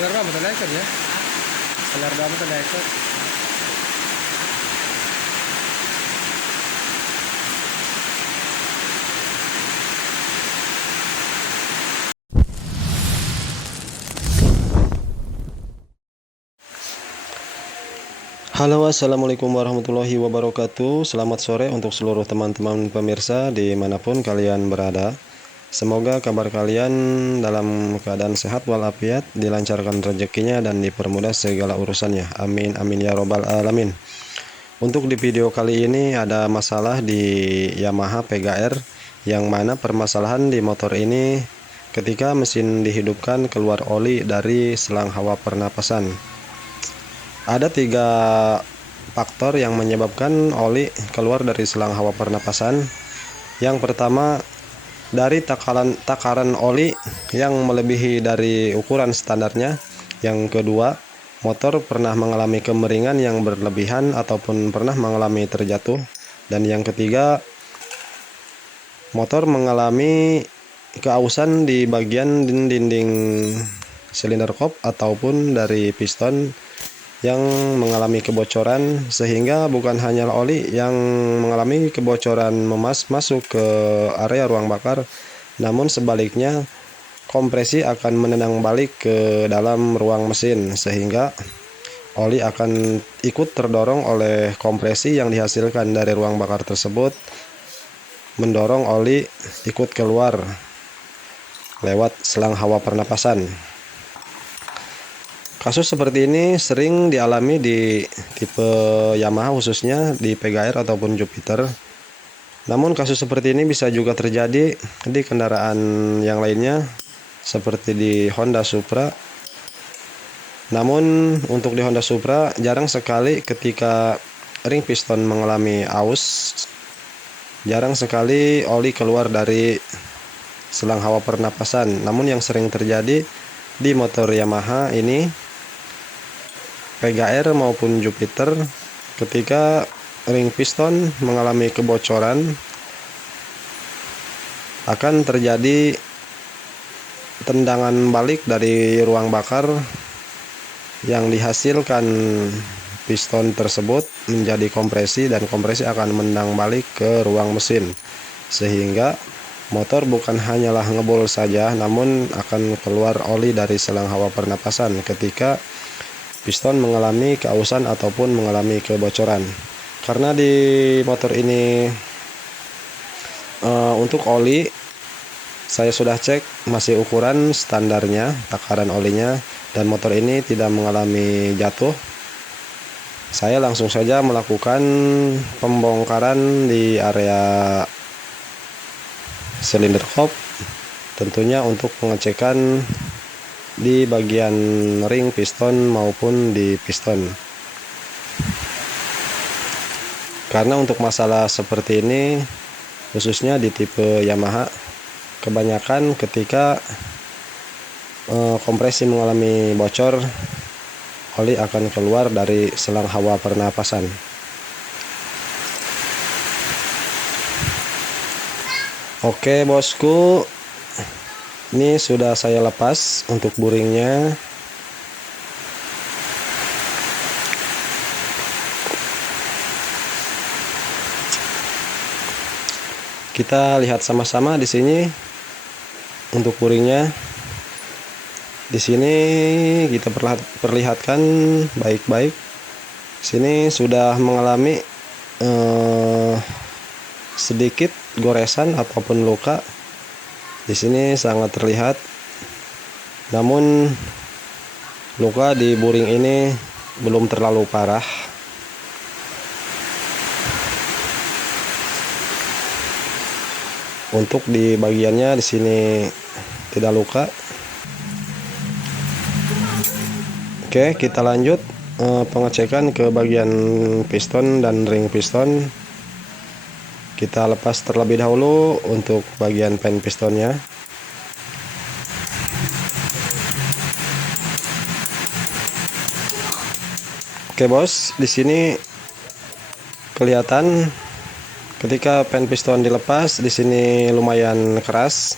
Selar kamu tanda ikut ya? Selar kamu tanda ikut. Halo, assalamualaikum warahmatullahi wabarakatuh. Selamat sore untuk seluruh teman-teman pemirsa dimanapun kalian berada. Semoga kabar kalian dalam keadaan sehat walafiat, dilancarkan rezekinya dan dipermudah segala urusannya. Amin amin ya robbal alamin. Untuk di video kali ini ada masalah di Yamaha PGR, yang mana permasalahan di motor ini ketika mesin dihidupkan keluar oli dari selang hawa pernapasan. Ada 3 faktor yang menyebabkan oli keluar dari selang hawa pernapasan. Yang pertama, dari takaran oli yang melebihi dari ukuran standarnya. Yang kedua, motor pernah mengalami kemiringan yang berlebihan ataupun pernah mengalami terjatuh. Dan yang ketiga, motor mengalami keausan di bagian dinding silinder kop ataupun dari piston yang mengalami kebocoran, sehingga bukan hanya oli yang mengalami kebocoran masuk ke area ruang bakar, namun sebaliknya kompresi akan menendang balik ke dalam ruang mesin, sehingga oli akan ikut terdorong oleh kompresi yang dihasilkan dari ruang bakar tersebut, mendorong oli ikut keluar lewat selang hawa pernapasan. Kasus seperti ini sering dialami di tipe Yamaha, khususnya di PGR ataupun Jupiter. Namun kasus seperti ini bisa juga terjadi di kendaraan yang lainnya seperti di Honda Supra. Namun untuk di Honda Supra jarang sekali ketika ring piston mengalami aus, jarang sekali oli keluar dari selang hawa pernapasan. Namun yang sering terjadi di motor Yamaha ini, PGR maupun Jupiter, ketika ring piston mengalami kebocoran, akan terjadi tendangan balik dari ruang bakar yang dihasilkan piston tersebut menjadi kompresi, dan kompresi akan menendang balik ke ruang mesin, sehingga motor bukan hanyalah ngebul saja, namun akan keluar oli dari selang hawa pernapasan ketika piston mengalami keausan ataupun mengalami kebocoran. Karena di motor ini untuk oli saya sudah cek masih ukuran standarnya takaran olinya, dan motor ini tidak mengalami jatuh. Saya langsung saja melakukan pembongkaran di area silinder kop, tentunya untuk pengecekan di bagian ring piston maupun di piston. Karena untuk masalah seperti ini, khususnya di tipe Yamaha, kebanyakan ketika kompresi mengalami bocor, oli akan keluar dari selang hawa pernapasan. Oke bosku, ini sudah saya lepas untuk buringnya. Kita lihat sama-sama di sini untuk buringnya. Di sini kita perlihatkan baik-baik. Sini sudah mengalami sedikit goresan ataupun luka. Di sini sangat terlihat. Namun luka di buring ini belum terlalu parah. Untuk di bagiannya di sini tidak luka. Oke, kita lanjut pengecekan ke bagian piston dan ring piston. Kita lepas terlebih dahulu untuk bagian pen pistonnya. Oke bos, di sini kelihatan ketika pen piston dilepas, di sini lumayan keras.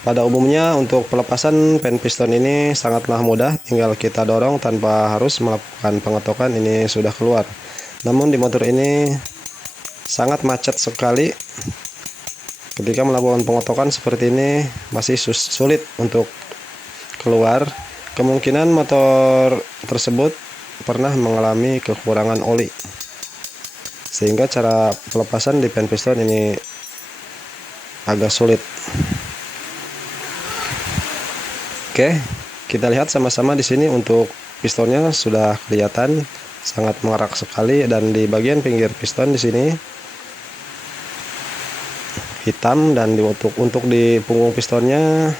Pada umumnya untuk pelepasan pen piston ini sangatlah mudah, tinggal kita dorong tanpa harus melakukan pengetokan, ini sudah keluar. Namun di motor ini sangat macet sekali. Ketika melakukan pengetokan seperti ini masih sulit untuk keluar. Kemungkinan motor tersebut pernah mengalami kekurangan oli, sehingga cara pelepasan di pen piston ini agak sulit. Oke, kita lihat sama-sama di sini. Untuk pistonnya sudah kelihatan sangat mengerak sekali, dan di bagian pinggir piston di sini hitam, dan untuk di punggung pistonnya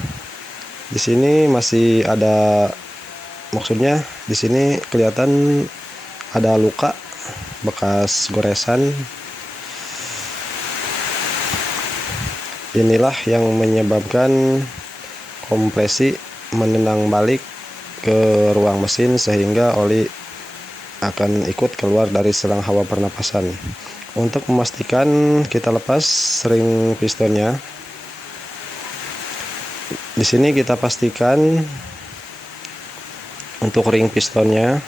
di sini masih ada, maksudnya di sini kelihatan ada luka bekas goresan. Inilah yang menyebabkan kompresi menendang balik ke ruang mesin, sehingga oli akan ikut keluar dari selang hawa pernapasan. Untuk memastikan kita lepas ring pistonnya, di sini kita pastikan untuk ring pistonnya,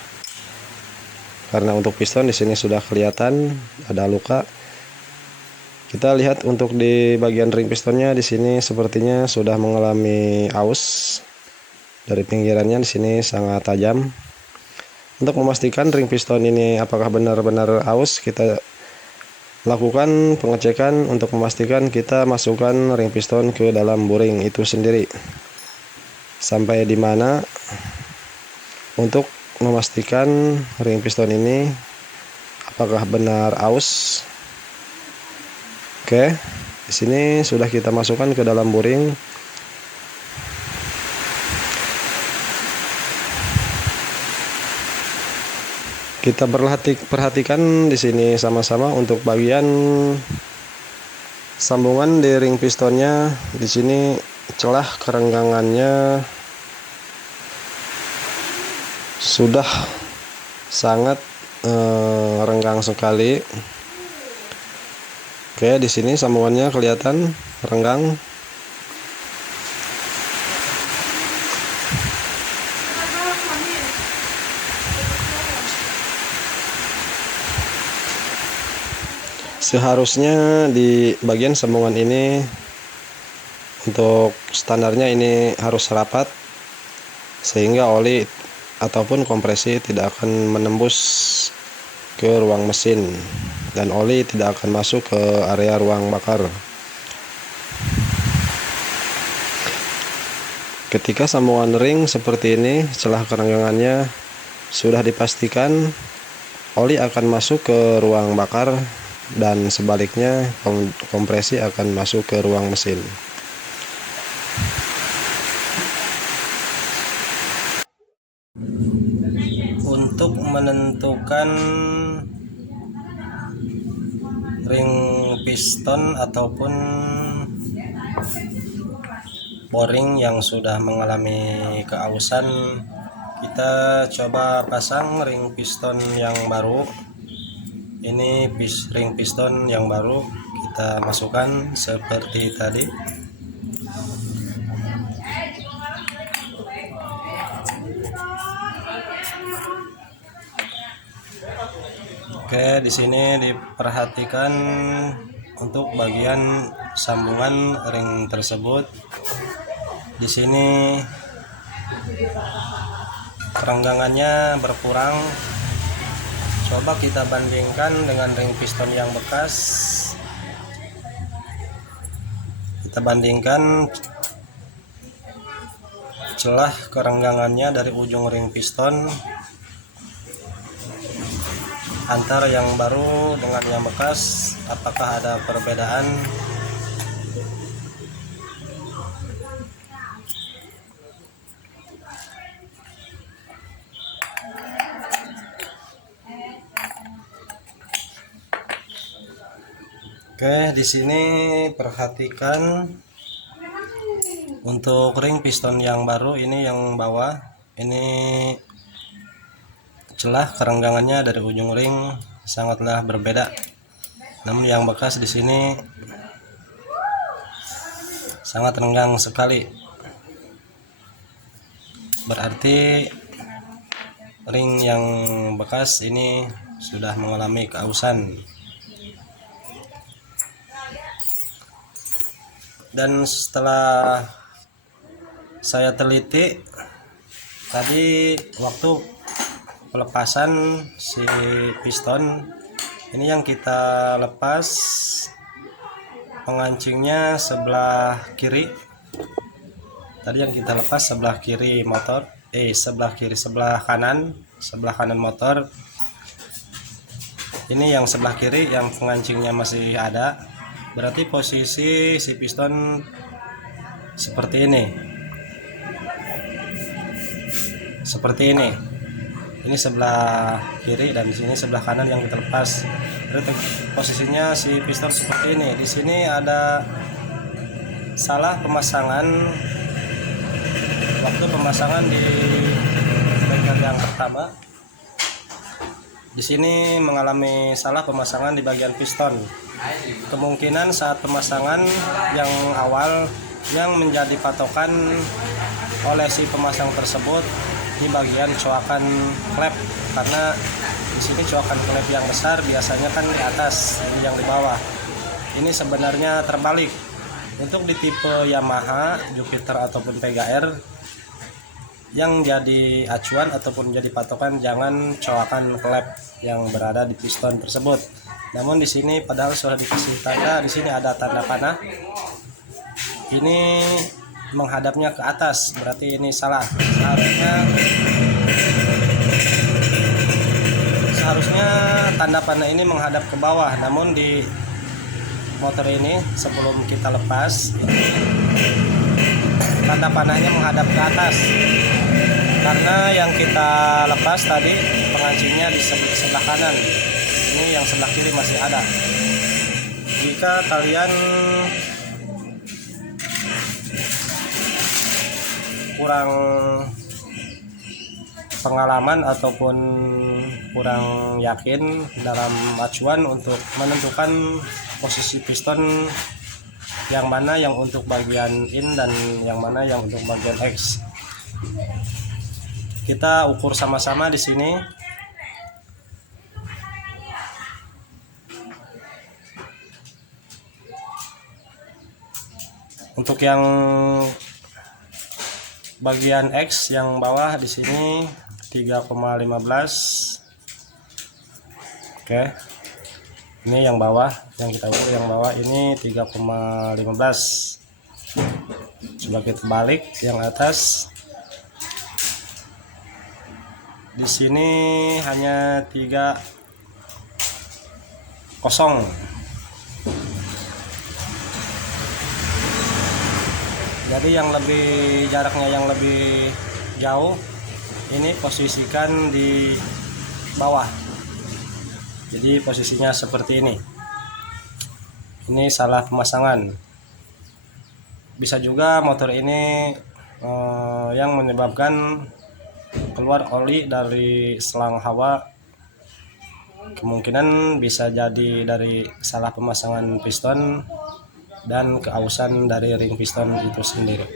karena untuk piston di sini sudah kelihatan ada luka. Kita lihat untuk di bagian ring pistonnya di sini sepertinya sudah mengalami aus. Dari pinggirannya di sini sangat tajam. Untuk memastikan ring piston ini apakah benar-benar aus, kita lakukan pengecekan untuk memastikan kita masukkan ring piston ke dalam buring itu sendiri sampai di mana, untuk memastikan ring piston ini apakah benar aus. Oke, di sini sudah kita masukkan ke dalam buring. Kita perhatikan di sini sama-sama untuk bagian sambungan di ring pistonnya. Di sini celah kerenggangannya sudah sangat renggang sekali. Oke, di sini sambungannya kelihatan renggang. Seharusnya di bagian sambungan ini untuk standarnya ini harus rapat, sehingga oli ataupun kompresi tidak akan menembus ke ruang mesin dan oli tidak akan masuk ke area ruang bakar. Ketika sambungan ring seperti ini, celah kerenggangannya sudah dipastikan, oli akan masuk ke ruang bakar dan sebaliknya kompresi akan masuk ke ruang mesin. Untuk menentukan ring piston ataupun boring yang sudah mengalami keausan, kita coba pasang ring piston yang baru. Ini ring piston yang baru kita masukkan seperti tadi. Oke, di sini diperhatikan untuk bagian sambungan ring tersebut. Di sini kerenggangannya berkurang. Coba kita bandingkan dengan ring piston yang bekas. Kita bandingkan celah kerenggangannya dari ujung ring piston antara yang baru dengan yang bekas, apakah ada perbedaan. Oke, di sini perhatikan untuk ring piston yang baru ini, yang bawah ini celah kerenggangannya dari ujung ring sangatlah berbeda. Namun yang bekas di sini sangat renggang sekali. Berarti ring yang bekas ini sudah mengalami keausan. Dan setelah saya teliti tadi waktu pelepasan si piston ini, yang kita lepas pengancingnya sebelah kiri. Tadi yang kita lepas sebelah kiri motor, sebelah kanan motor. Ini yang sebelah kiri yang pengancingnya masih ada. Berarti posisi si piston seperti ini. Ini sebelah kiri dan di sini sebelah kanan yang kita lepas. Berarti posisinya si piston seperti ini. Di sini ada salah pemasangan waktu pemasangan di bagian yang pertama. Di sini mengalami salah pemasangan di bagian piston. Kemungkinan saat pemasangan yang awal yang menjadi patokan oleh si pemasang tersebut di bagian coakan klep, karena di sini coakan klep yang besar biasanya kan di atas, ini yang di bawah. Ini sebenarnya terbalik. Untuk di tipe Yamaha, Jupiter ataupun PGR, yang jadi acuan ataupun jadi patokan jangan coakan klep yang berada di piston tersebut. Namun di sini padahal sudah dikasih tanda, di sini ada tanda panah. Ini menghadapnya ke atas, berarti ini salah. Seharusnya tanda panah ini menghadap ke bawah, namun di motor ini sebelum kita lepas tanda panahnya menghadap ke atas, karena yang kita lepas tadi pengancingnya di sebelah kanan. Ini yang sebelah kiri masih ada. Jika kalian kurang pengalaman ataupun kurang yakin dalam acuan untuk menentukan posisi piston yang mana yang untuk bagian in dan yang mana yang untuk bagian X, kita ukur sama-sama di sini. Untuk yang bagian X yang bawah di sini 3,15. Oke. Ini yang bawah, yang kita ukur yang bawah ini 3,15. Coba kita balik yang atas. Di sini hanya 3,0. Jadi yang lebih jaraknya yang lebih jauh ini posisikan di bawah. Jadi posisinya seperti ini. Ini salah pemasangan. Bisa juga motor ini yang menyebabkan keluar oli dari selang hawa. Kemungkinan bisa jadi dari salah pemasangan piston dan keausan dari ring piston itu sendiri.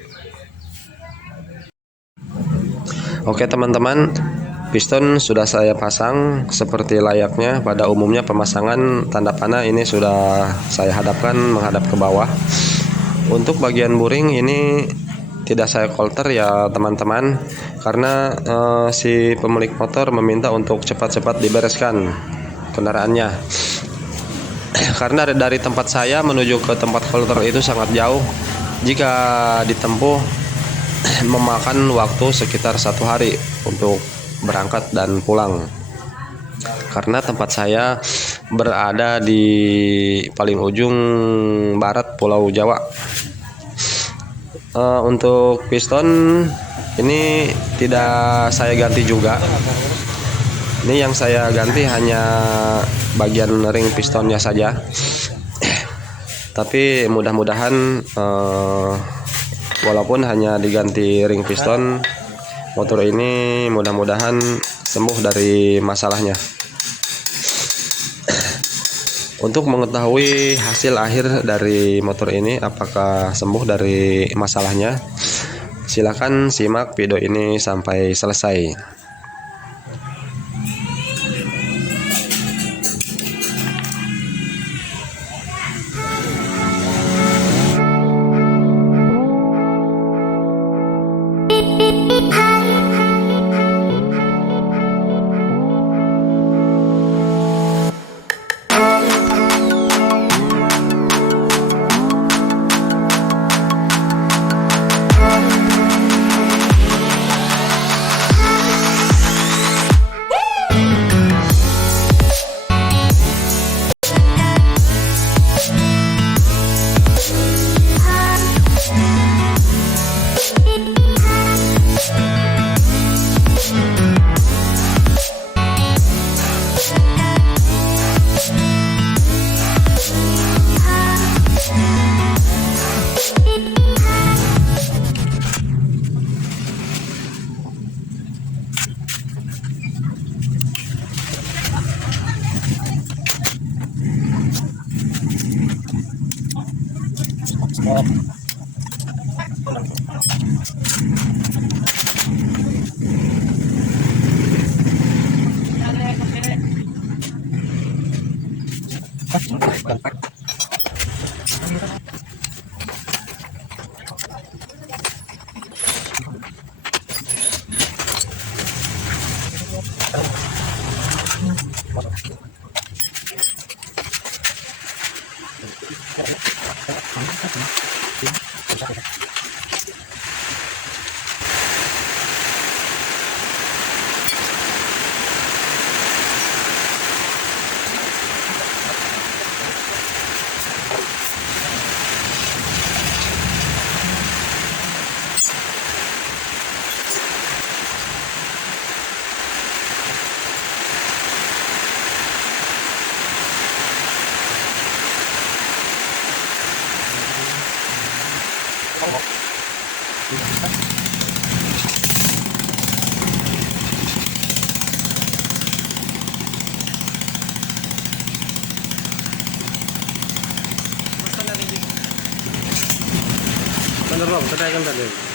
Oke teman-teman, piston sudah saya pasang seperti layaknya. Pada umumnya pemasangan tanda panah ini sudah saya hadapkan menghadap ke bawah. Untuk bagian buring ini tidak saya kolter ya teman-teman, karena si pemilik motor meminta untuk cepat-cepat dibereskan kendaraannya. Karena dari tempat saya menuju ke tempat kolter itu sangat jauh. Jika ditempuh memakan waktu sekitar 1 hari untuk berangkat dan pulang. Karena tempat saya berada di paling ujung barat Pulau Jawa. Untuk piston ini tidak saya ganti juga. Ini yang saya ganti hanya bagian ring pistonnya saja. Tapi mudah-mudahan walaupun hanya diganti ring piston, motor ini mudah-mudahan sembuh dari masalahnya. Untuk mengetahui hasil akhir dari motor ini apakah sembuh dari masalahnya, silakan simak video ini sampai selesai. Bener loh, kita akan tadi.